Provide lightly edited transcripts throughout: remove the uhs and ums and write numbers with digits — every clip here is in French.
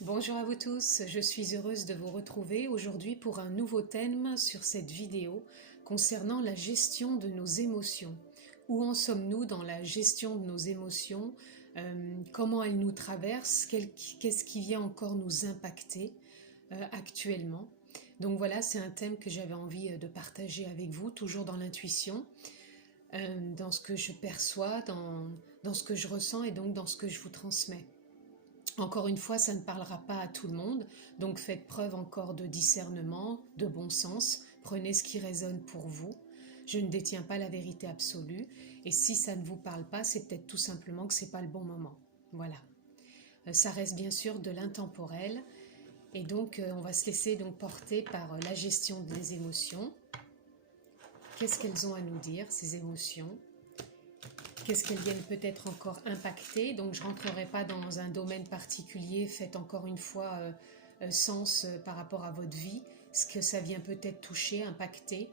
Bonjour à vous tous, je suis heureuse de vous retrouver aujourd'hui pour un nouveau thème sur cette vidéo concernant la gestion de nos émotions. Où en sommes-nous dans la gestion de nos émotions? Comment elles nous traversent? Qu'est-ce qui vient encore nous impacter actuellement? Donc voilà, c'est un thème que j'avais envie de partager avec vous, toujours dans l'intuition, dans ce que je perçois, dans ce que je ressens et donc dans ce que je vous transmets. Encore une fois, ça ne parlera pas à tout le monde, donc faites preuve encore de discernement, de bon sens, prenez ce qui résonne pour vous. Je ne détiens pas la vérité absolue, et si ça ne vous parle pas, c'est peut-être tout simplement que ce n'est pas le bon moment. Voilà. Ça reste bien sûr de l'intemporel, et donc on va se laisser donc porter par la gestion des émotions. Qu'est-ce qu'elles ont à nous dire, ces émotions ? Qu'est-ce qu'elles viennent peut-être encore impacter? Donc je ne rentrerai pas dans un domaine particulier, faites encore une fois sens par rapport à votre vie, ce que ça vient peut-être toucher, impacter,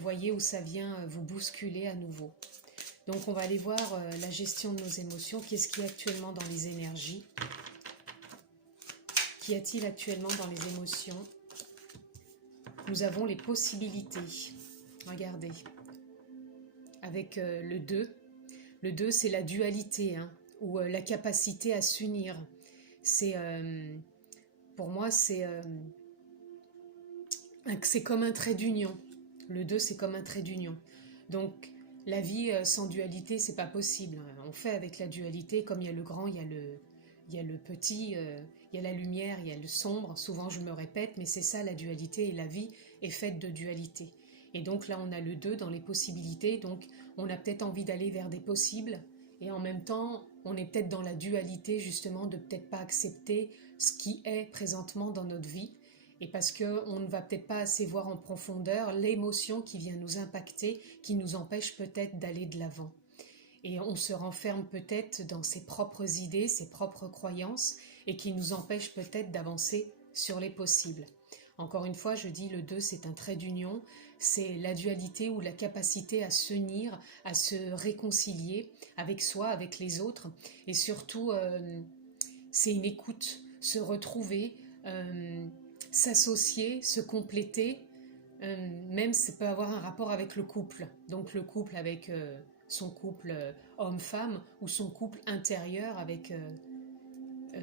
voyez où ça vient vous bousculer à nouveau. Donc on va aller voir la gestion de nos émotions, qu'est-ce qu'il y a actuellement dans les énergies? Qu'y a-t-il actuellement dans les émotions? Nous avons les possibilités, regardez, avec le 2. Le 2, c'est la dualité, hein, ou la capacité à s'unir. C'est, pour moi, c'est comme un trait d'union. Le 2, c'est comme un trait d'union. Donc, la vie sans dualité, c'est pas possible. On fait avec la dualité, comme il y a le grand, il y a le petit, il y a la lumière, il y a le sombre. Souvent, je me répète, mais c'est ça la dualité, et la vie est faite de dualité. Et donc là, on a le 2 dans les possibilités, donc on a peut-être envie d'aller vers des possibles, et en même temps, on est peut-être dans la dualité, justement, de peut-être pas accepter ce qui est présentement dans notre vie, et parce qu'on ne va peut-être pas assez voir en profondeur l'émotion qui vient nous impacter, qui nous empêche peut-être d'aller de l'avant. Et on se renferme peut-être dans ses propres idées, ses propres croyances, et qui nous empêche peut-être d'avancer sur les possibles. Encore une fois, je dis le 2, c'est un trait d'union, c'est la dualité ou la capacité à s'unir, à se réconcilier avec soi, avec les autres, et surtout, c'est une écoute, se retrouver, s'associer, se compléter, même ça peut avoir un rapport avec le couple, donc le couple avec son couple homme-femme, ou son couple intérieur avec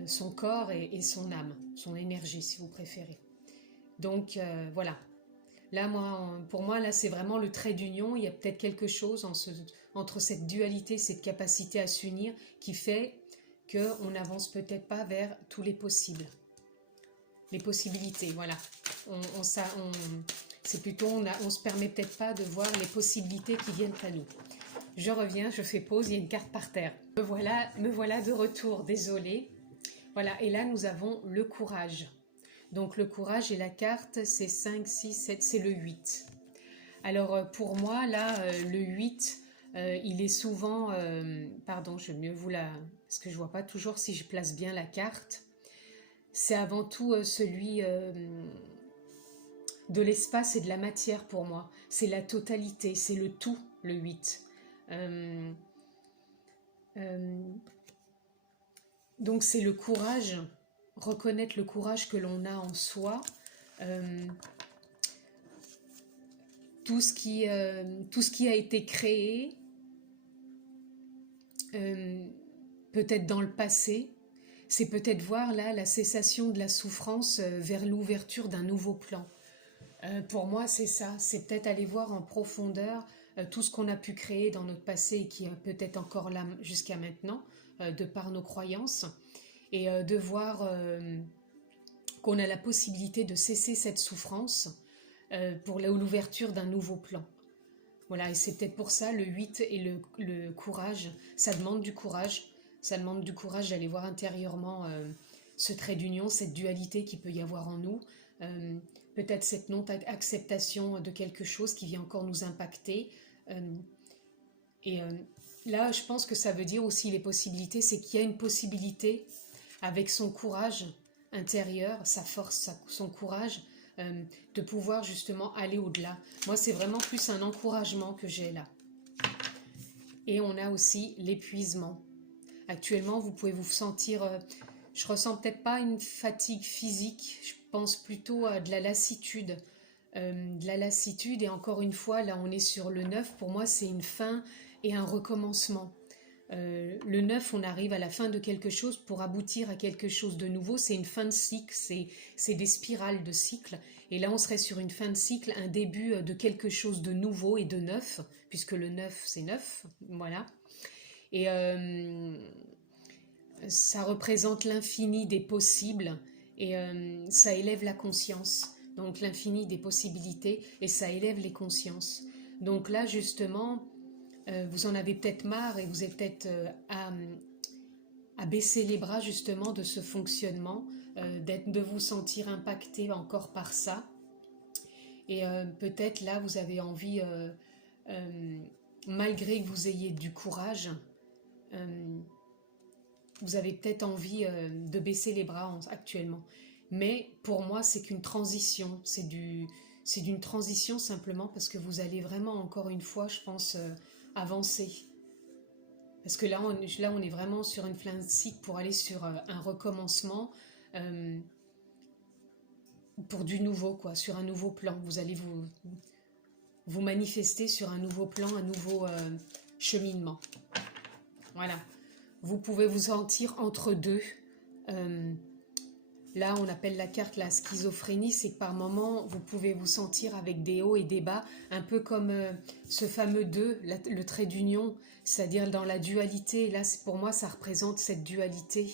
son corps et son âme, son énergie si vous préférez. Donc voilà, là pour moi là c'est vraiment le trait d'union. Il y a peut-être quelque chose entre cette dualité, cette capacité à s'unir qui fait qu'on n'avance peut-être pas vers tous les possibles. Les possibilités, voilà. C'est plutôt, on se permet peut-être pas de voir les possibilités qui viennent à nous. Je reviens, je fais pause, il y a une carte par terre. Me voilà de retour, désolée. Voilà, et là nous avons le courage. Donc le courage et la carte, c'est 5, 6, 7, c'est le 8. Alors pour moi, là, le 8, il est souvent... pardon, je vais mieux vous la... parce que je ne vois pas toujours si je place bien la carte. C'est avant tout celui de l'espace et de la matière pour moi. C'est la totalité, c'est le tout, le 8. Donc c'est le courage, reconnaître le courage que l'on a en soi, tout ce qui a été créé, peut-être dans le passé, c'est peut-être voir là la cessation de la souffrance vers l'ouverture d'un nouveau plan. Pour moi c'est ça, c'est peut-être aller voir en profondeur tout ce qu'on a pu créer dans notre passé et qui est peut-être encore là jusqu'à maintenant, de par nos croyances, et de voir qu'on a la possibilité de cesser cette souffrance pour l'ouverture d'un nouveau plan. Voilà, et c'est peut-être pour ça le 8 et le courage, ça demande du courage, d'aller voir intérieurement ce trait d'union, cette dualité qu'il peut y avoir en nous, peut-être cette non-acceptation de quelque chose qui vient encore nous impacter. Là, je pense que ça veut dire aussi les possibilités, c'est qu'il y a une possibilité avec son courage intérieur, sa force, son courage, de pouvoir justement aller au-delà. Moi, c'est vraiment plus un encouragement que j'ai là. Et on a aussi l'épuisement. Actuellement, vous pouvez vous sentir je ressens peut-être pas une fatigue physique, je pense plutôt à de la lassitude. De la lassitude, et encore une fois, là on est sur le 9, pour moi c'est une fin et un recommencement. Le 9, on arrive à la fin de quelque chose pour aboutir à quelque chose de nouveau, c'est une fin de cycle, c'est des spirales de cycle, et là on serait sur une fin de cycle, un début de quelque chose de nouveau et de neuf, puisque le 9 c'est neuf, voilà. Et ça représente l'infini des possibles, et ça élève la conscience, donc l'infini des possibilités, et ça élève les consciences. Donc là justement, vous en avez peut-être marre et vous êtes peut-être à baisser les bras justement de ce fonctionnement, de vous sentir impacté encore par ça. Et peut-être là vous avez envie, malgré que vous ayez du courage, vous avez peut-être envie de baisser les bras actuellement. Mais pour moi c'est qu'une transition, c'est d'une transition simplement parce que vous allez vraiment encore une fois, je pense, avancer. Parce que là on est vraiment sur une fin de cycle pour aller sur un recommencement, pour du nouveau, quoi, sur un nouveau plan. Vous allez vous manifester sur un nouveau plan, un nouveau cheminement. Voilà. Vous pouvez vous sentir entre deux. Là, on appelle la carte la schizophrénie, c'est que par moments, vous pouvez vous sentir avec des hauts et des bas, un peu comme ce fameux 2, le trait d'union, c'est-à-dire dans la dualité. Là, pour moi, ça représente cette dualité.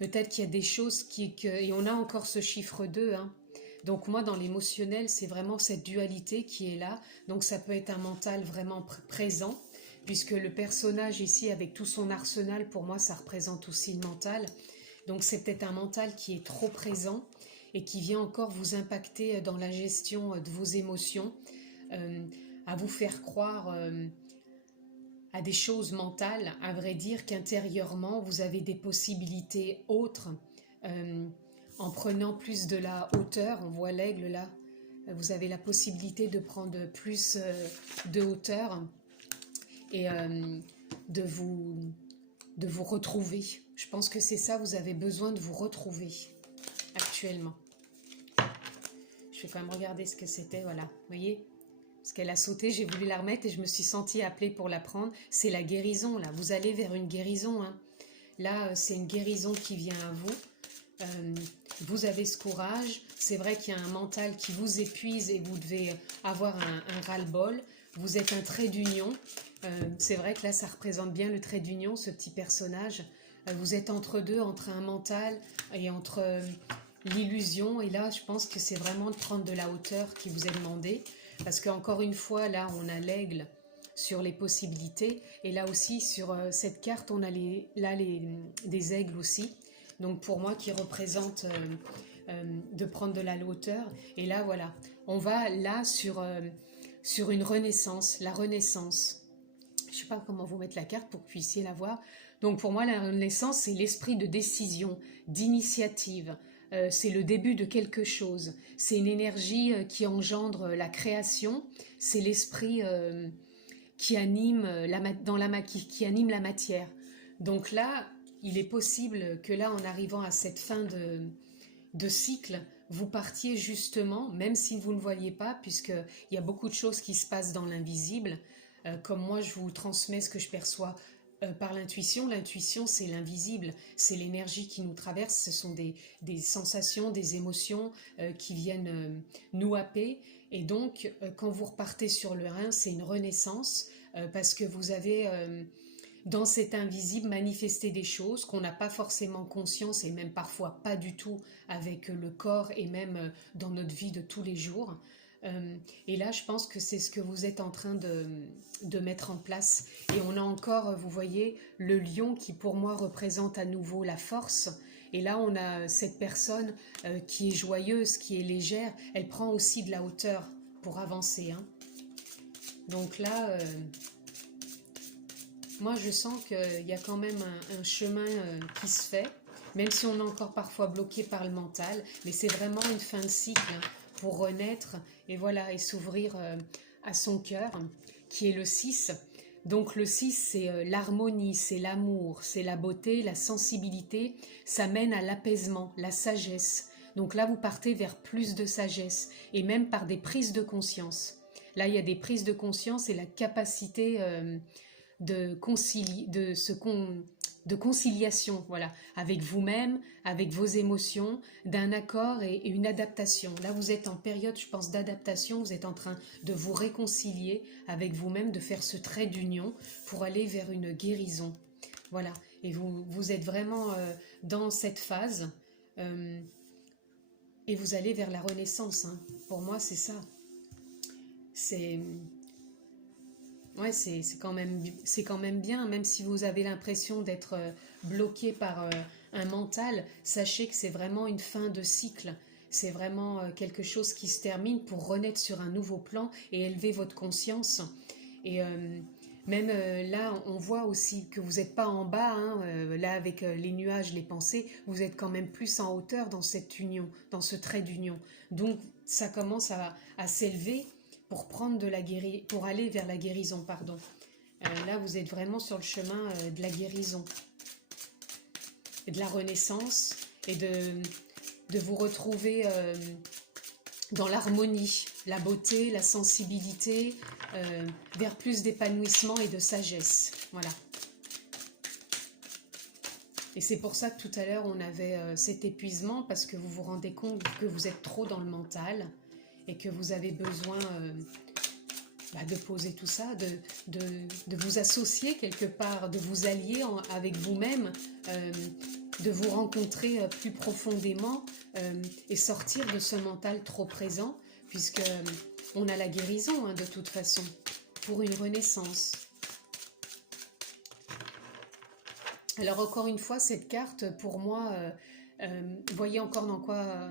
Peut-être qu'il y a des choses et on a encore ce chiffre 2, hein. Donc moi, dans l'émotionnel, c'est vraiment cette dualité qui est là. Donc ça peut être un mental vraiment présent, puisque le personnage ici, avec tout son arsenal, pour moi, ça représente aussi le mental. Donc c'est peut-être un mental qui est trop présent et qui vient encore vous impacter dans la gestion de vos émotions, à vous faire croire à des choses mentales, à vrai dire qu'intérieurement vous avez des possibilités autres, en prenant plus de la hauteur. On voit l'aigle là, vous avez la possibilité de prendre plus de hauteur et de vous retrouver. Je pense que c'est ça, vous avez besoin de vous retrouver actuellement. Je vais quand même regarder ce que c'était, voilà, vous voyez, parce qu'elle a sauté, j'ai voulu la remettre et je me suis sentie appelée pour la prendre. C'est la guérison, là, vous allez vers une guérison, hein. Là, c'est une guérison qui vient à vous. Vous avez ce courage, c'est vrai qu'il y a un mental qui vous épuise et vous devez avoir un ras-le-bol. Vous êtes un trait d'union, c'est vrai que là, ça représente bien le trait d'union, ce petit personnage. Vous êtes entre deux, entre un mental et entre l'illusion. Et là, je pense que c'est vraiment de prendre de la hauteur qui vous est demandé. Parce qu'encore une fois, là, on a l'aigle sur les possibilités. Et là aussi, sur cette carte, on a des aigles aussi. Donc pour moi, qui représente de prendre de la hauteur. Et là, voilà, on va là sur une renaissance, la renaissance. Je ne sais pas comment vous mettre la carte pour que vous puissiez la voir. Donc pour moi, la renaissance, c'est l'esprit de décision, d'initiative. C'est le début de quelque chose. C'est une énergie qui engendre la création. C'est l'esprit qui anime qui anime la matière. Donc là, il est possible que là, en arrivant à cette fin de cycle, vous partiez justement, même si vous ne voyez pas, puisqu'il y a beaucoup de choses qui se passent dans l'invisible. Comme moi, je vous transmets ce que je perçois par l'intuition. L'intuition, c'est l'invisible, c'est l'énergie qui nous traverse, ce sont des sensations, des émotions qui viennent nous happer. Et donc, quand vous repartez sur le Rhin, c'est une renaissance, parce que vous avez, dans cet invisible, manifesté des choses qu'on n'a pas forcément conscience, et même parfois pas du tout avec le corps, et même dans notre vie de tous les jours. Et là, je pense que c'est ce que vous êtes en train de mettre en place. Et on a encore, vous voyez, le lion qui pour moi représente à nouveau la force. Et là, on a cette personne qui est joyeuse, qui est légère. Elle prend aussi de la hauteur pour avancer, hein. Donc là, moi, je sens qu'il y a quand même un chemin qui se fait, même si on est encore parfois bloqué par le mental. Mais c'est vraiment une fin de cycle, hein, pour renaître et voilà, et s'ouvrir à son cœur, qui est le 6. Donc le 6, c'est l'harmonie, c'est l'amour, c'est la beauté, la sensibilité. Ça mène à l'apaisement, la sagesse. Donc là, vous partez vers plus de sagesse et même par des prises de conscience. Là, il y a des prises de conscience et la capacité de conciliation, voilà, avec vous-même, avec vos émotions, d'un accord et une adaptation. Là, vous êtes en période, je pense, d'adaptation, vous êtes en train de vous réconcilier avec vous-même, de faire ce trait d'union pour aller vers une guérison. Voilà, et vous êtes vraiment dans cette phase et vous allez vers la renaissance. Hein. Pour moi, c'est ça. C'est... Ouais, c'est quand même bien, même si vous avez l'impression d'être bloqué par un mental, sachez que c'est vraiment une fin de cycle. C'est vraiment quelque chose qui se termine pour renaître sur un nouveau plan et élever votre conscience. Et même là, on voit aussi que vous n'êtes pas en bas, hein, là avec les nuages, les pensées, vous êtes quand même plus en hauteur dans cette union, dans ce trait d'union. Donc ça commence à s'élever pour prendre pour aller vers la guérison, pardon. Là, vous êtes vraiment sur le chemin de la guérison, et de la renaissance, et de vous retrouver dans l'harmonie, la beauté, la sensibilité, vers plus d'épanouissement et de sagesse. Voilà. Et c'est pour ça que tout à l'heure, on avait cet épuisement, parce que vous vous rendez compte que vous êtes trop dans le mental, et que vous avez besoin de poser tout ça, de vous associer quelque part, de vous allier avec vous-même, de vous rencontrer plus profondément et sortir de ce mental trop présent, puisque on a la guérison hein, de toute façon, pour une renaissance. Alors encore une fois, cette carte, pour moi, voyez encore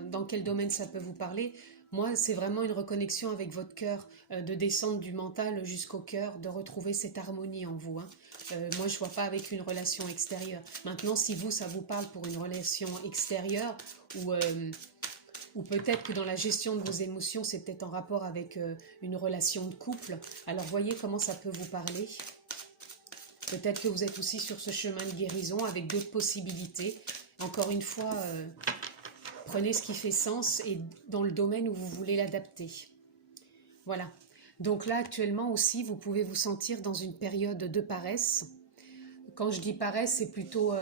dans quel domaine ça peut vous parler. Moi, c'est vraiment une reconnexion avec votre cœur, de descendre du mental jusqu'au cœur, de retrouver cette harmonie en vous. Hein. Moi, je ne vois pas avec une relation extérieure. Maintenant, si vous, ça vous parle pour une relation extérieure, ou peut-être que dans la gestion de vos émotions, c'est peut-être en rapport avec une relation de couple, alors voyez comment ça peut vous parler. Peut-être que vous êtes aussi sur ce chemin de guérison avec d'autres possibilités. Encore une fois... prenez ce qui fait sens et dans le domaine où vous voulez l'adapter. Voilà. Donc là, actuellement aussi, vous pouvez vous sentir dans une période de paresse. Quand je dis paresse, c'est plutôt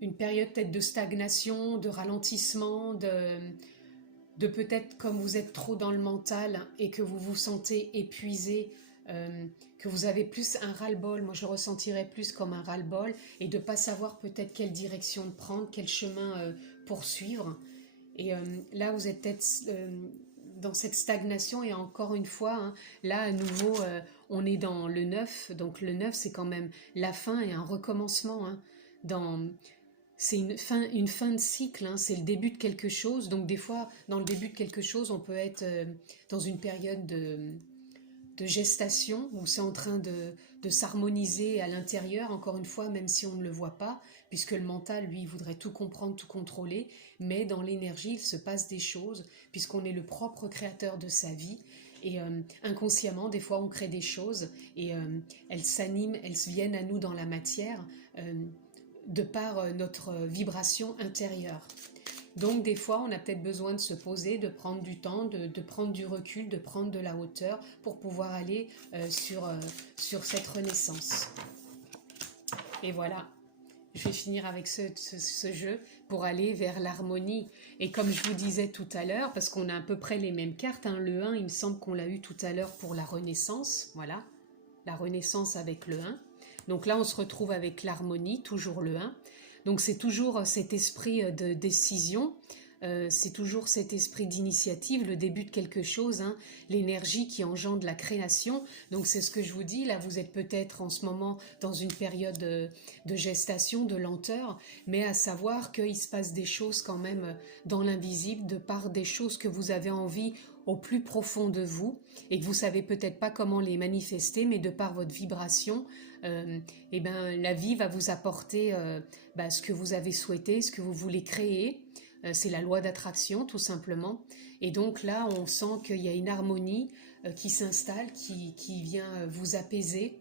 une période peut-être de stagnation, de ralentissement, de peut-être comme vous êtes trop dans le mental et que vous vous sentez épuisé, que vous avez plus un ras-le-bol, moi je le ressentirais plus comme un ras-le-bol, et de ne pas savoir peut-être quelle direction de prendre, quel chemin poursuivre. Et là vous êtes peut-être dans cette stagnation, et encore une fois, hein, là à nouveau on est dans le 9, donc le 9 c'est quand même la fin et un recommencement. Hein, c'est une fin de cycle, hein, c'est le début de quelque chose, donc des fois dans le début de quelque chose on peut être dans une période de gestation, où c'est en train de s'harmoniser à l'intérieur, encore une fois, même si on ne le voit pas, puisque le mental, lui, voudrait tout comprendre, tout contrôler, mais dans l'énergie, il se passe des choses, puisqu'on est le propre créateur de sa vie, et inconsciemment, des fois, on crée des choses, et elles s'animent, elles viennent à nous dans la matière, de par notre vibration intérieure. Donc des fois, on a peut-être besoin de se poser, de prendre du temps, de prendre du recul, de prendre de la hauteur pour pouvoir aller sur cette renaissance. Et voilà, je vais finir avec ce jeu pour aller vers l'harmonie. Et comme je vous disais tout à l'heure, parce qu'on a à peu près les mêmes cartes, hein, le 1, il me semble qu'on l'a eu tout à l'heure pour la renaissance, voilà, la renaissance avec le 1. Donc là, on se retrouve avec l'harmonie, toujours le 1. Donc c'est toujours cet esprit de décision, c'est toujours cet esprit d'initiative, le début de quelque chose, hein, l'énergie qui engendre la création. Donc c'est ce que je vous dis, là vous êtes peut-être en ce moment dans une période de gestation, de lenteur, mais à savoir qu'il se passe des choses quand même dans l'invisible, de par des choses que vous avez envie au plus profond de vous, et que vous savez peut-être pas comment les manifester, mais de par votre vibration, et ben la vie va vous apporter ce que vous avez souhaité, ce que vous voulez créer. C'est la loi d'attraction tout simplement, et donc là on sent qu'il y a une harmonie, qui s'installe, qui vient vous apaiser.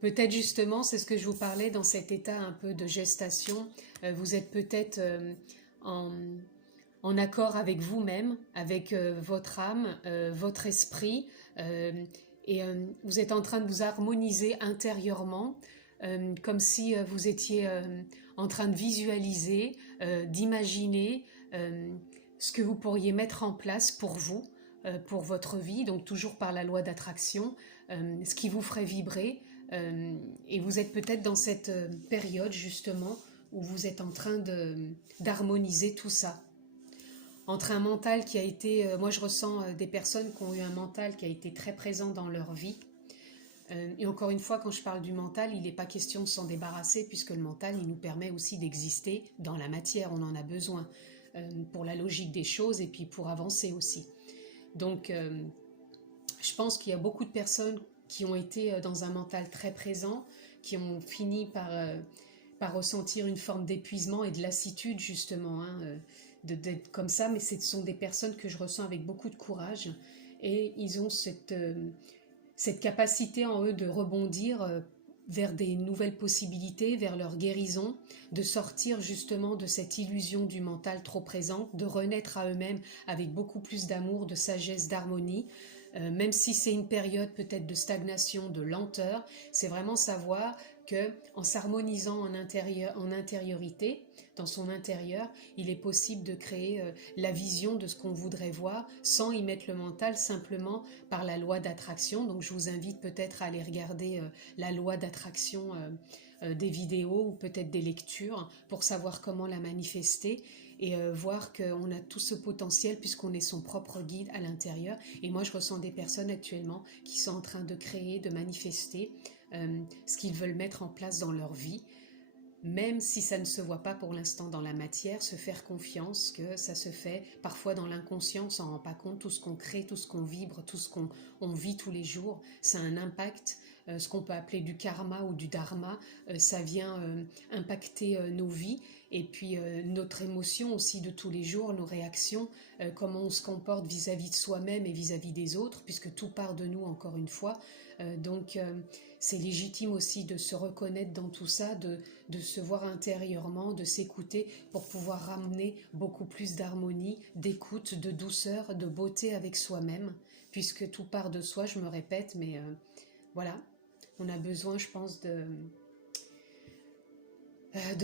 Peut-être justement, c'est ce que je vous parlais dans cet état un peu de gestation, vous êtes peut-être en accord avec vous-même, avec votre âme, votre esprit, et vous êtes en train de vous harmoniser intérieurement, comme si vous étiez en train de visualiser, d'imaginer ce que vous pourriez mettre en place pour vous, pour votre vie, donc toujours par la loi d'attraction, ce qui vous ferait vibrer, et vous êtes peut-être dans cette période justement où vous êtes en train d'harmoniser tout ça. Entre un mental qui a été, moi je ressens des personnes qui ont eu un mental qui a été très présent dans leur vie, et encore une fois, quand je parle du mental, il n'est pas question de s'en débarrasser, puisque le mental, il nous permet aussi d'exister dans la matière, on en a besoin, pour la logique des choses et puis pour avancer aussi. Donc, je pense qu'il y a beaucoup de personnes qui ont été dans un mental très présent, qui ont fini par ressentir une forme d'épuisement et de lassitude, justement, hein, d'être comme ça, mais ce sont des personnes que je ressens avec beaucoup de courage, et ils ont cette capacité en eux de rebondir vers des nouvelles possibilités, vers leur guérison, de sortir justement de cette illusion du mental trop présente, de renaître à eux-mêmes avec beaucoup plus d'amour, de sagesse, d'harmonie. Même si c'est une période peut-être de stagnation, de lenteur, c'est vraiment savoir que en s'harmonisant en intériorité, dans son intérieur, il est possible de créer la vision de ce qu'on voudrait voir sans y mettre le mental, simplement par la loi d'attraction. Donc je vous invite peut-être à aller regarder la loi d'attraction, des vidéos ou peut-être des lectures pour savoir comment la manifester, et voir qu'on a tout ce potentiel puisqu'on est son propre guide à l'intérieur. Et moi je ressens des personnes actuellement qui sont en train de créer, de manifester ce qu'ils veulent mettre en place dans leur vie, même si ça ne se voit pas pour l'instant dans la matière, se faire confiance que ça se fait parfois dans l'inconscient, on s'en rend pas compte. Tout ce qu'on crée, tout ce qu'on vibre, tout ce qu'on vit tous les jours, ça a un impact, ce qu'on peut appeler du karma ou du dharma, ça vient impacter nos vies, et puis notre émotion aussi de tous les jours, nos réactions, comment on se comporte vis-à-vis de soi-même et vis-à-vis des autres, puisque tout part de nous encore une fois. Donc c'est légitime aussi de se reconnaître dans tout ça, de se voir intérieurement, de s'écouter pour pouvoir ramener beaucoup plus d'harmonie, d'écoute, de douceur, de beauté avec soi-même, puisque tout part de soi, je me répète, mais voilà, on a besoin, je pense, de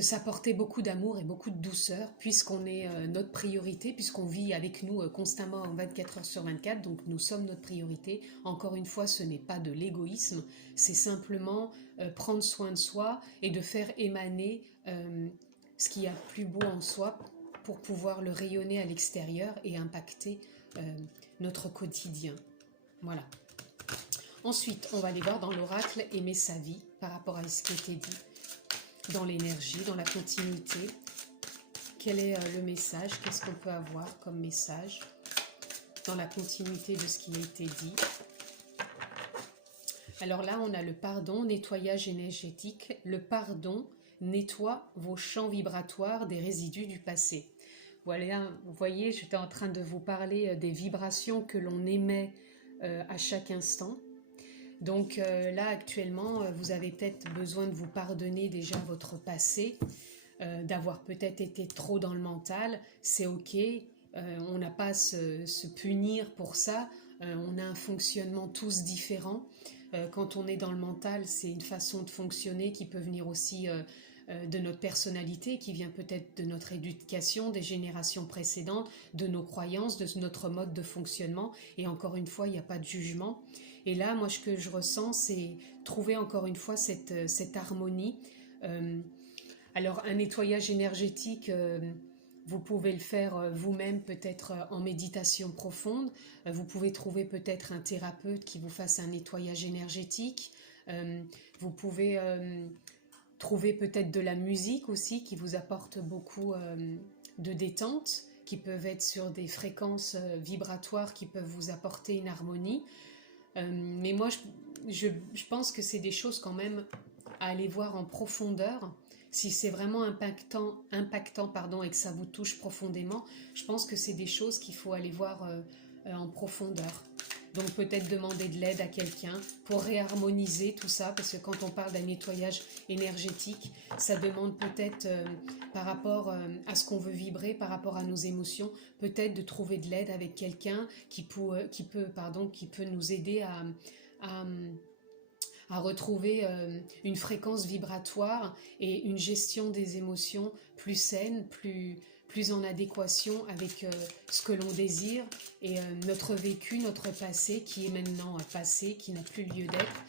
s'apporter beaucoup d'amour et beaucoup de douceur, puisqu'on est notre priorité, puisqu'on vit avec nous constamment 24 heures sur 24, donc nous sommes notre priorité. Encore une fois, ce n'est pas de l'égoïsme, c'est simplement prendre soin de soi et de faire émaner ce qu'il y a de plus beau en soi pour pouvoir le rayonner à l'extérieur et impacter notre quotidien. Voilà. Ensuite, on va aller voir dans l'oracle aimer sa vie par rapport à ce qui a été dit. Dans l'énergie, dans la continuité, quel est le message, qu'est-ce qu'on peut avoir comme message dans la continuité de ce qui a été dit. Alors là, on a le pardon, nettoyage énergétique. Le pardon nettoie vos champs vibratoires des résidus du passé. Voilà, vous voyez, j'étais en train de vous parler des vibrations que l'on émet à chaque instant. Donc là, actuellement, vous avez peut-être besoin de vous pardonner déjà votre passé, d'avoir peut-être été trop dans le mental, c'est ok, on n'a pas à se punir pour ça, on a un fonctionnement tous différent. Quand on est dans le mental, c'est une façon de fonctionner qui peut venir aussi de notre personnalité, qui vient peut-être de notre éducation, des générations précédentes, de nos croyances, de notre mode de fonctionnement, et encore une fois, il n'y a pas de jugement. Et là, moi, ce que je ressens, c'est trouver encore une fois cette harmonie. Alors, un nettoyage énergétique, vous pouvez le faire vous-même, peut-être en méditation profonde. Vous pouvez trouver peut-être un thérapeute qui vous fasse un nettoyage énergétique. Vous pouvez trouver peut-être de la musique aussi qui vous apporte beaucoup de détente, qui peuvent être sur des fréquences vibratoires qui peuvent vous apporter une harmonie. Mais moi, je pense que c'est des choses quand même à aller voir en profondeur. Si c'est vraiment impactant et que ça vous touche profondément, je pense que c'est des choses qu'il faut aller voir en profondeur. Donc peut-être demander de l'aide à quelqu'un pour réharmoniser tout ça, parce que quand on parle d'un nettoyage énergétique, ça demande peut-être par rapport à ce qu'on veut vibrer, par rapport à nos émotions, peut-être de trouver de l'aide avec quelqu'un qui peut nous aider à, à retrouver une fréquence vibratoire et une gestion des émotions plus saine, plus en adéquation avec ce que l'on désire et notre vécu, notre passé qui est maintenant un passé, qui n'a plus lieu d'être,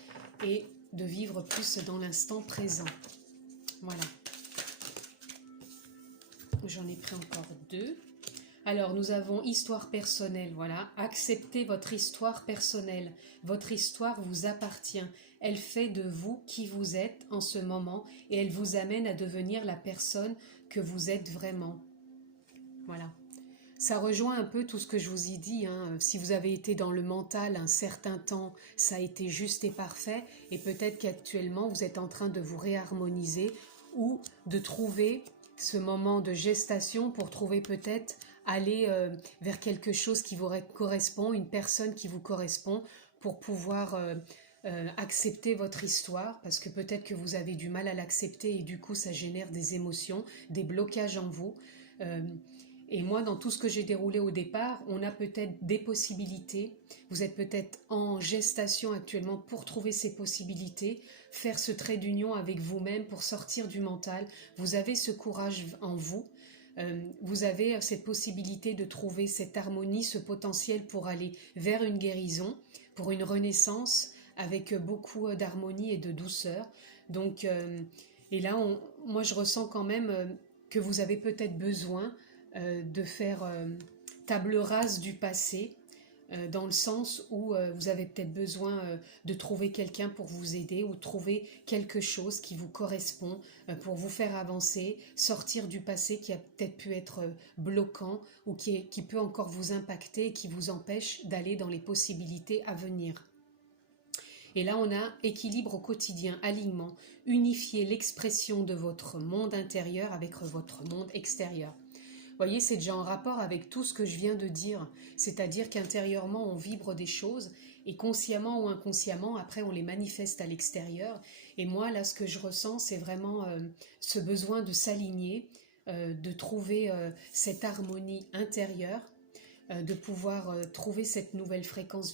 et de vivre plus dans l'instant présent. Voilà. J'en ai pris encore 2. Alors, nous avons histoire personnelle, voilà. Acceptez votre histoire personnelle. Votre histoire vous appartient. Elle fait de vous qui vous êtes en ce moment et elle vous amène à devenir la personne que vous êtes vraiment. Voilà. Ça rejoint un peu tout ce que je vous ai dit, hein. Si vous avez été dans le mental un certain temps, ça a été juste et parfait. Et peut-être qu'actuellement, vous êtes en train de vous réharmoniser ou de trouver ce moment de gestation pour trouver peut-être aller vers quelque chose qui vous correspond, une personne qui vous correspond pour pouvoir accepter votre histoire, parce que peut-être que vous avez du mal à l'accepter et du coup ça génère des émotions, des blocages en vous. Et moi, dans tout ce que j'ai déroulé au départ, on a peut-être des possibilités. Vous êtes peut-être en gestation actuellement pour trouver ces possibilités, faire ce trait d'union avec vous-même pour sortir du mental. Vous avez ce courage en vous. Vous avez cette possibilité de trouver cette harmonie, ce potentiel pour aller vers une guérison, pour une renaissance avec beaucoup d'harmonie et de douceur. Donc, et là, moi je ressens quand même que vous avez peut-être besoin de faire table rase du passé, dans le sens où vous avez peut-être besoin de trouver quelqu'un pour vous aider ou trouver quelque chose qui vous correspond pour vous faire avancer, sortir du passé qui a peut-être pu être bloquant ou qui peut encore vous impacter et qui vous empêche d'aller dans les possibilités à venir. Et là, on a équilibre au quotidien, alignement, unifier l'expression de votre monde intérieur avec votre monde extérieur. Vous voyez, c'est déjà en rapport avec tout ce que je viens de dire, c'est-à-dire qu'intérieurement, on vibre des choses et consciemment ou inconsciemment, après, on les manifeste à l'extérieur. Et moi, là, ce que je ressens, c'est vraiment ce besoin de s'aligner, de trouver cette harmonie intérieure, de pouvoir trouver cette nouvelle fréquence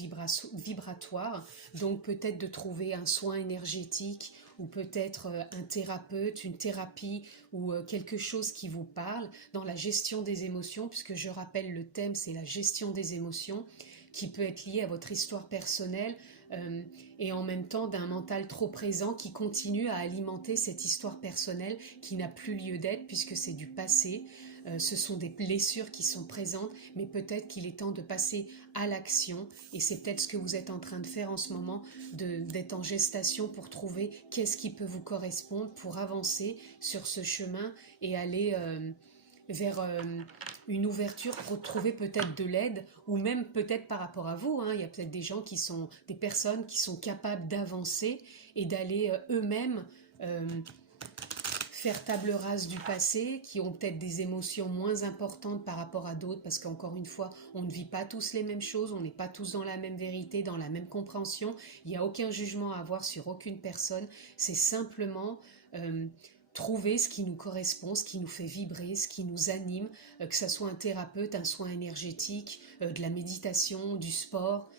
vibratoire, donc peut-être de trouver un soin énergétique ou peut-être un thérapeute, une thérapie ou quelque chose qui vous parle dans la gestion des émotions, puisque je rappelle le thème, c'est la gestion des émotions, qui peut être liée à votre histoire personnelle et en même temps d'un mental trop présent qui continue à alimenter cette histoire personnelle qui n'a plus lieu d'être puisque c'est du passé. Ce sont des blessures qui sont présentes, mais peut-être qu'il est temps de passer à l'action et c'est peut-être ce que vous êtes en train de faire en ce moment, d'être en gestation pour trouver qu'est-ce qui peut vous correspondre pour avancer sur ce chemin et aller vers une ouverture pour trouver peut-être de l'aide ou même peut-être par rapport à vous, hein, il y a peut-être des gens des personnes qui sont capables d'avancer et d'aller eux-mêmes faire table rase du passé, qui ont peut-être des émotions moins importantes par rapport à d'autres, parce qu'encore une fois, on ne vit pas tous les mêmes choses, on n'est pas tous dans la même vérité, dans la même compréhension, il n'y a aucun jugement à avoir sur aucune personne, c'est simplement trouver ce qui nous correspond, ce qui nous fait vibrer, ce qui nous anime, que ce soit un thérapeute, un soin énergétique, de la méditation, du sport.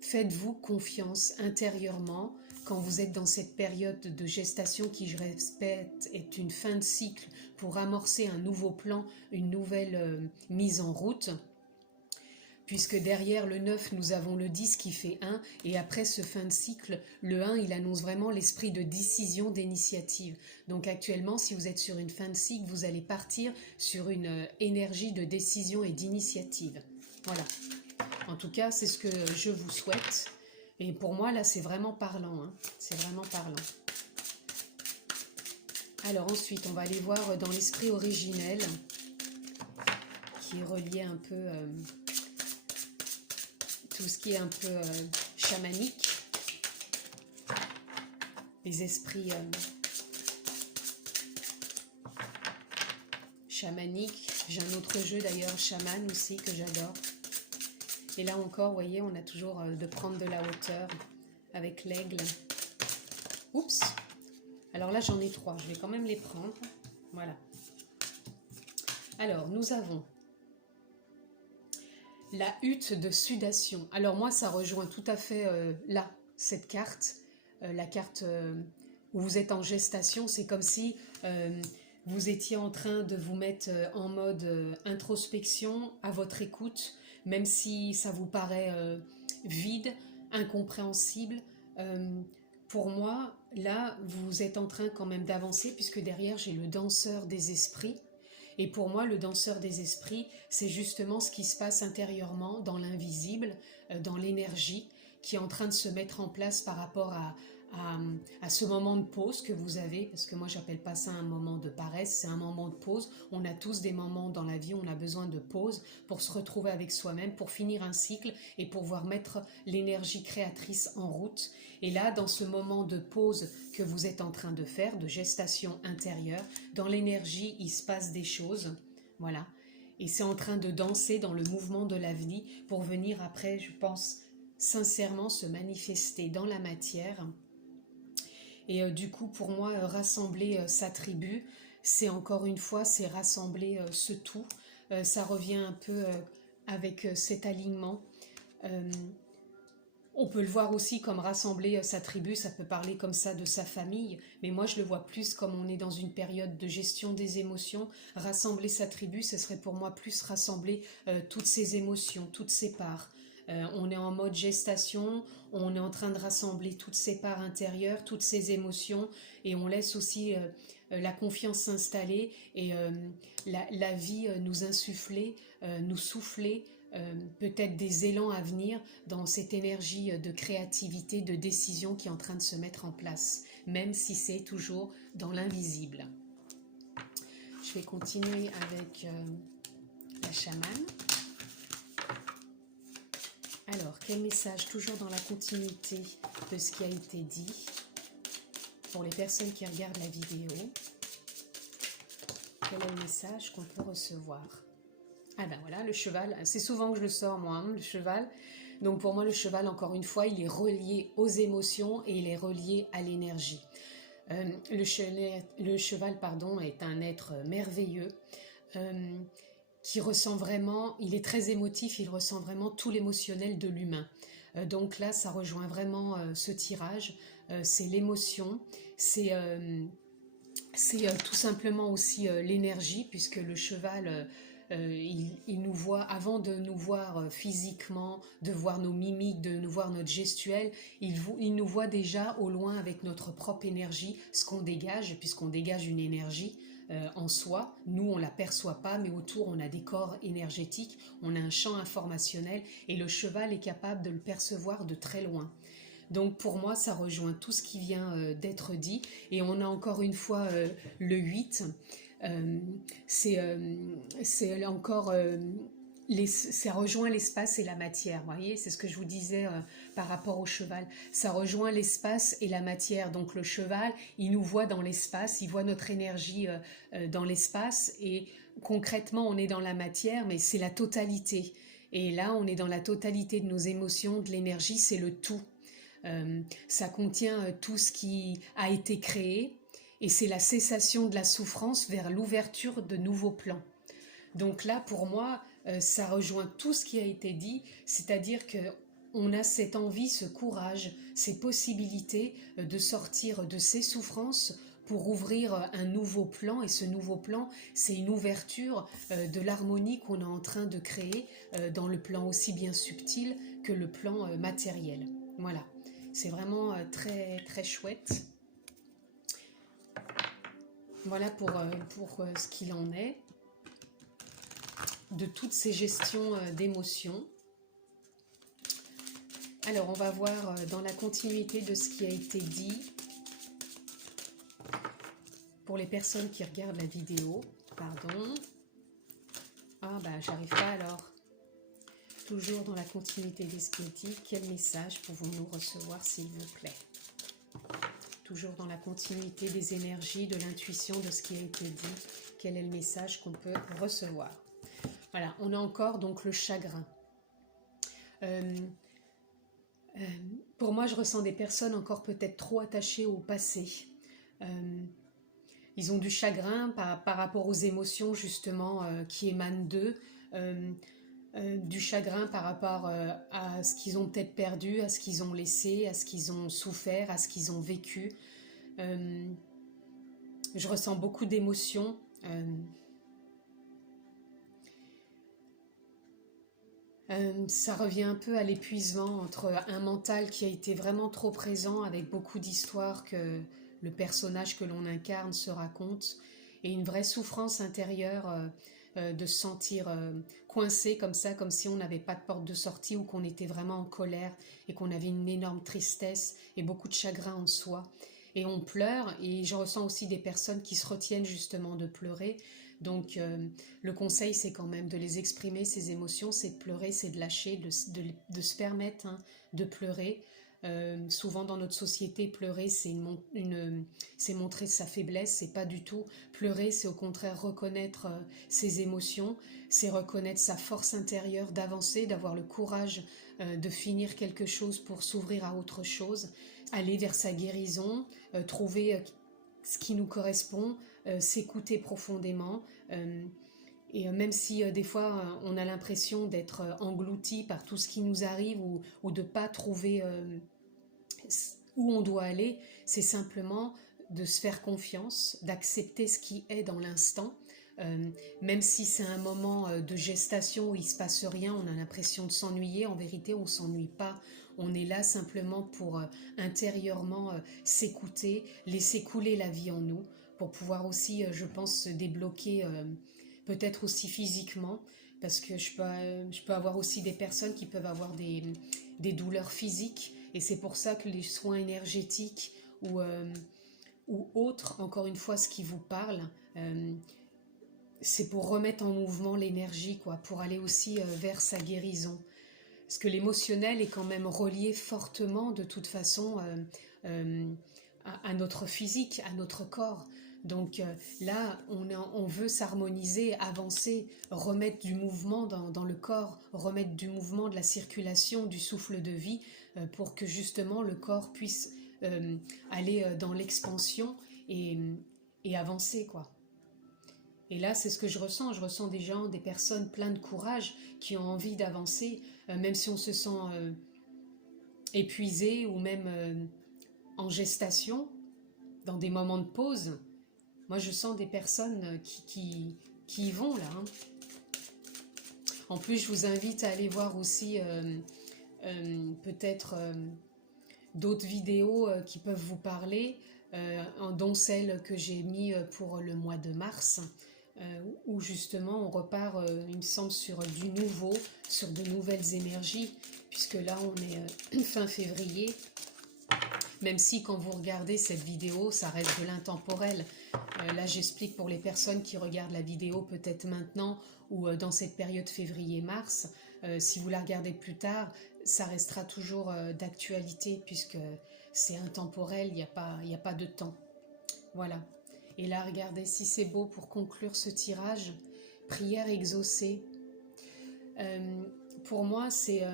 Faites-vous confiance intérieurement quand vous êtes dans cette période de gestation qui, je répète, est une fin de cycle pour amorcer un nouveau plan, une nouvelle mise en route. Puisque derrière le 9, nous avons le 10 qui fait 1, et après ce fin de cycle, le 1, il annonce vraiment l'esprit de décision, d'initiative. Donc actuellement, si vous êtes sur une fin de cycle, vous allez partir sur une énergie de décision et d'initiative. Voilà. En tout cas, c'est ce que je vous souhaite. Et pour moi, là, c'est vraiment parlant. Hein. C'est vraiment parlant. Alors ensuite, on va aller voir dans l'esprit originel, qui est relié un peu... tout ce qui est un peu chamanique, les esprits chamaniques. J'ai un autre jeu d'ailleurs, chaman aussi, que j'adore. Et là encore, vous voyez, on a toujours de prendre de la hauteur avec l'aigle. Oups! Alors là, j'en ai 3. Je vais quand même les prendre. Voilà. Alors, nous avons la hutte de sudation. Alors moi, ça rejoint tout à fait là, cette carte. La carte où vous êtes en gestation. C'est comme si vous étiez en train de vous mettre en mode introspection, à votre écoute, même si ça vous paraît vide, incompréhensible. Pour moi, là, vous êtes en train quand même d'avancer, puisque derrière, j'ai le danseur des esprits. Et pour moi, le danseur des esprits, c'est justement ce qui se passe intérieurement, dans l'invisible, dans l'énergie, qui est en train de se mettre en place par rapport à ce moment de pause que vous avez, parce que moi j'appelle pas ça un moment de paresse, c'est un moment de pause. On a tous des moments dans la vie où on a besoin de pause pour se retrouver avec soi-même, pour finir un cycle et pour pouvoir mettre l'énergie créatrice en route. Et là, dans ce moment de pause que vous êtes en train de faire, de gestation intérieure, dans l'énergie, il se passe des choses, voilà. Et c'est en train de danser dans le mouvement de la vie pour venir après, je pense, sincèrement se manifester dans la matière. Et du coup, pour moi, rassembler sa tribu, c'est encore une fois, c'est rassembler ce tout. Ça revient un peu avec cet alignement. On peut le voir aussi comme rassembler sa tribu, ça peut parler comme ça de sa famille, mais moi je le vois plus comme on est dans une période de gestion des émotions. Rassembler sa tribu, ce serait pour moi plus rassembler toutes ses émotions, toutes ses parts. On est en mode gestation, on est en train de rassembler toutes ses parts intérieures, toutes ses émotions, et on laisse aussi la confiance s'installer et la vie nous insuffler, nous souffler, peut-être des élans à venir dans cette énergie de créativité, de décision qui est en train de se mettre en place, même si c'est toujours dans l'invisible. Je vais continuer avec la chamane. Alors, quel message, toujours dans la continuité de ce qui a été dit, pour les personnes qui regardent la vidéo, quel est le message qu'on peut recevoir? Ah ben voilà, le cheval, c'est souvent que je le sors moi, hein, le cheval. Donc pour moi, le cheval, encore une fois, il est relié aux émotions et il est relié à l'énergie. Le cheval, pardon, est un être merveilleux qui ressent vraiment, il est très émotif, il ressent vraiment tout l'émotionnel de l'humain. Donc là, ça rejoint vraiment ce tirage, c'est l'émotion, c'est tout simplement aussi l'énergie, puisque le cheval, il nous voit, avant de nous voir physiquement, de voir nos mimiques, de nous voir notre gestuelle, il nous voit déjà au loin avec notre propre énergie, ce qu'on dégage, puisqu'on dégage une énergie en soi. Nous, on ne la perçoit pas, mais autour, on a des corps énergétiques, on a un champ informationnel, et le cheval est capable de le percevoir de très loin. Donc pour moi, ça rejoint tout ce qui vient d'être dit. Et on a encore une fois le 8. C'est encore... ça rejoint l'espace et la matière, vous voyez, c'est ce que je vous disais par rapport au cheval. Ça rejoint l'espace et la matière. Donc le cheval, il nous voit dans l'espace, il voit notre énergie dans l'espace. Et concrètement, on est dans la matière, mais c'est la totalité. Et là, on est dans la totalité de nos émotions, de l'énergie, c'est le tout. Ça contient tout ce qui a été créé et c'est la cessation de la souffrance vers l'ouverture de nouveaux plans. Donc là, pour moi, ça rejoint tout ce qui a été dit, c'est-à-dire qu'on a cette envie, ce courage, ces possibilités de sortir de ces souffrances pour ouvrir un nouveau plan. Et ce nouveau plan, c'est une ouverture de l'harmonie qu'on est en train de créer dans le plan aussi bien subtil que le plan matériel. Voilà. C'est vraiment très, très chouette. Voilà pour ce qu'il en est de toutes ces gestions d'émotions. Alors, on va voir dans la continuité de ce qui a été dit pour les personnes qui regardent la vidéo. Pardon. Ah, bah, j'arrive pas alors. Toujours dans la continuité de ce qui est dit, quel message pouvons-nous recevoir, s'il vous plaît? Toujours dans la continuité des énergies, de l'intuition, de ce qui a été dit, quel est le message qu'on peut recevoir? Voilà, on a encore donc le chagrin. Euh, pour moi, je ressens des personnes encore peut-être trop attachées au passé. Euh, Ils ont du chagrin par rapport aux émotions justement qui émanent d'eux, euh, du chagrin par rapport à ce qu'ils ont peut-être perdu, à ce qu'ils ont laissé, à ce qu'ils ont souffert, à ce qu'ils ont vécu. Euh, je ressens beaucoup d'émotions. Ça revient un peu à l'épuisement entre un mental qui a été vraiment trop présent avec beaucoup d'histoires que le personnage que l'on incarne se raconte et une vraie souffrance intérieure de se sentir coincé comme ça, comme si on n'avait pas de porte de sortie ou qu'on était vraiment en colère et qu'on avait une énorme tristesse et beaucoup de chagrin en soi. Et on pleure et je ressens aussi des personnes qui se retiennent justement de pleurer. Donc le conseil, c'est quand même de les exprimer, ces émotions, c'est de pleurer, c'est de lâcher, de se permettre de pleurer. Souvent dans notre société, pleurer, c'est montrer sa faiblesse, c'est pas du tout. Pleurer, c'est au contraire reconnaître ses émotions, c'est reconnaître sa force intérieure d'avancer, d'avoir le courage de finir quelque chose pour s'ouvrir à autre chose, aller vers sa guérison, trouver ce qui nous correspond, s'écouter profondément. Et même si des fois on a l'impression d'être englouti par tout ce qui nous arrive ou de ne pas trouver où on doit aller, c'est simplement de se faire confiance, d'accepter ce qui est dans l'instant. Même si c'est un moment de gestation où il ne se passe rien, on a l'impression de s'ennuyer, en vérité on ne s'ennuie pas. On est là simplement pour intérieurement s'écouter, laisser couler la vie en nous, pour pouvoir aussi, je pense, se débloquer peut-être aussi physiquement, parce que je peux avoir aussi des personnes qui peuvent avoir des douleurs physiques, et c'est pour ça que les soins énergétiques ou autres, encore une fois, ce qui vous parle, c'est pour remettre en mouvement l'énergie, quoi, pour aller aussi vers sa guérison. Parce que l'émotionnel est quand même relié fortement, de toute façon, à notre physique, à notre corps. Donc là, on veut s'harmoniser, avancer, remettre du mouvement dans le corps, remettre du mouvement, de la circulation, du souffle de vie, pour que justement le corps puisse aller dans l'expansion et avancer, quoi. Et là, c'est ce que je ressens. Je ressens des gens, des personnes pleines de courage qui ont envie d'avancer, même si on se sent épuisé ou même en gestation, dans des moments de pause. Moi, je sens des personnes qui y vont là. En plus, je vous invite à aller voir aussi peut-être d'autres vidéos qui peuvent vous parler, dont celle que j'ai mis pour le mois de mars, où justement on repart, il me semble, sur du nouveau, sur de nouvelles énergies, puisque là on est fin février, même si quand vous regardez cette vidéo, ça reste de l'intemporel. Là j'explique pour les personnes qui regardent la vidéo peut-être maintenant ou dans cette période février-mars, si vous la regardez plus tard, ça restera toujours d'actualité, puisque c'est intemporel, il n'y a pas de temps. Voilà. Et là, regardez, si c'est beau pour conclure ce tirage, prière exaucée. Pour moi, c'est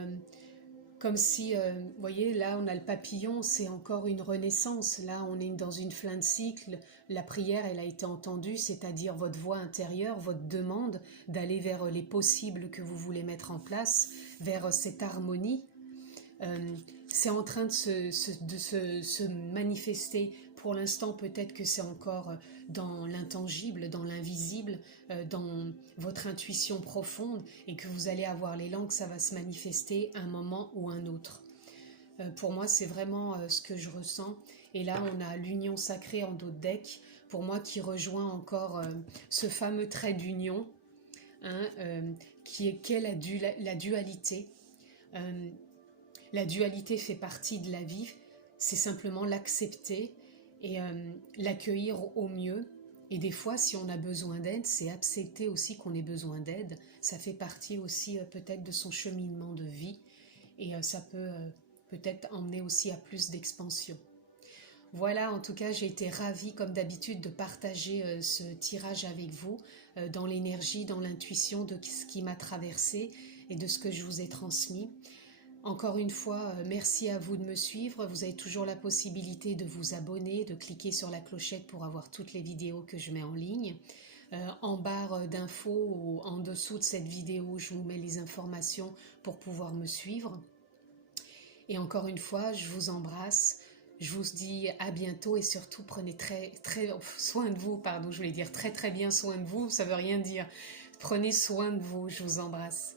comme si, vous voyez, là, on a le papillon, c'est encore une renaissance. Là, on est dans une fin de cycle. La prière, elle a été entendue, c'est-à-dire votre voix intérieure, votre demande d'aller vers les possibles que vous voulez mettre en place, vers cette harmonie. C'est en train de se manifester. Pour l'instant, peut-être que c'est encore dans l'intangible, dans l'invisible, dans votre intuition profonde, et que vous allez avoir l'élan que ça va se manifester un moment ou un autre. Pour moi, c'est vraiment ce que je ressens. Et là, on a l'union sacrée en dos de deck, pour moi, qui rejoint encore ce fameux trait d'union, qui est la dualité. La dualité fait partie de la vie, c'est simplement l'accepter et l'accueillir au mieux. Et des fois, si on a besoin d'aide, c'est accepter aussi qu'on ait besoin d'aide. Ça fait partie aussi peut-être de son cheminement de vie, et ça peut peut-être emmener aussi à plus d'expansion. Voilà, en tout cas, j'ai été ravie, comme d'habitude, de partager ce tirage avec vous, dans l'énergie, dans l'intuition de ce qui m'a traversé et de ce que je vous ai transmis. Encore une fois, merci à vous de me suivre. Vous avez toujours la possibilité de vous abonner, de cliquer sur la clochette pour avoir toutes les vidéos que je mets en ligne. En barre d'infos ou en dessous de cette vidéo, je vous mets les informations pour pouvoir me suivre. Et encore une fois, je vous embrasse. Je vous dis à bientôt et surtout prenez très soin de vous, pardon, je voulais dire très bien soin de vous, ça veut rien dire. Prenez soin de vous, je vous embrasse.